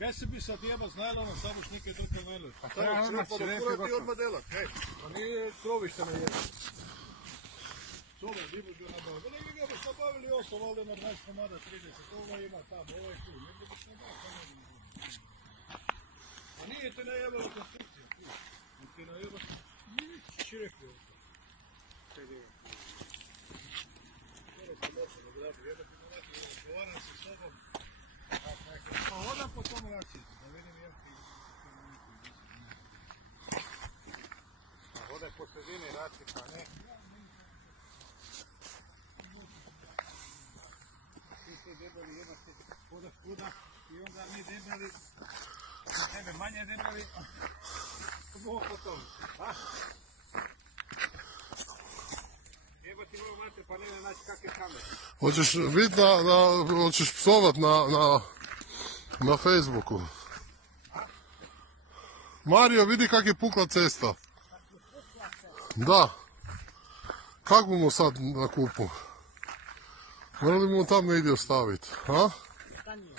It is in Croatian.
Kaj se bi sad jeba z najlonom, samo još neke druge najlon? Pa Treba furati odmah delak, hej. Pa nije krovište na jedan. Sobe, di bi ga nabavili? Pa ne bi ga biš nabavili oko, valjda na 20 komada, 30, ovoga ima tamo, ovo je tu, ne bi biš nabavili. Pa nije te najebala konstrukcija, tu. On ti najebala, nije širek je ovo. Razgovaram se s sobom. Pa odam po tom reakciji, da vidim jak ti... A hodaj po sredini raci, pa ne. Ti ste debeli, jebate, hodaš kuda i onda mi debeli, tebe manje debeli, ovo po tom. Jebati moju mater, pa ne da naći kakve kamere. Hoćeš vidjeti hoćeš psovat na Facebooku. Mario, vidi kak je pukla cesta. Da. Kako mu sad na kupu? Morali mu tam negdje ostaviti, a? Šta nije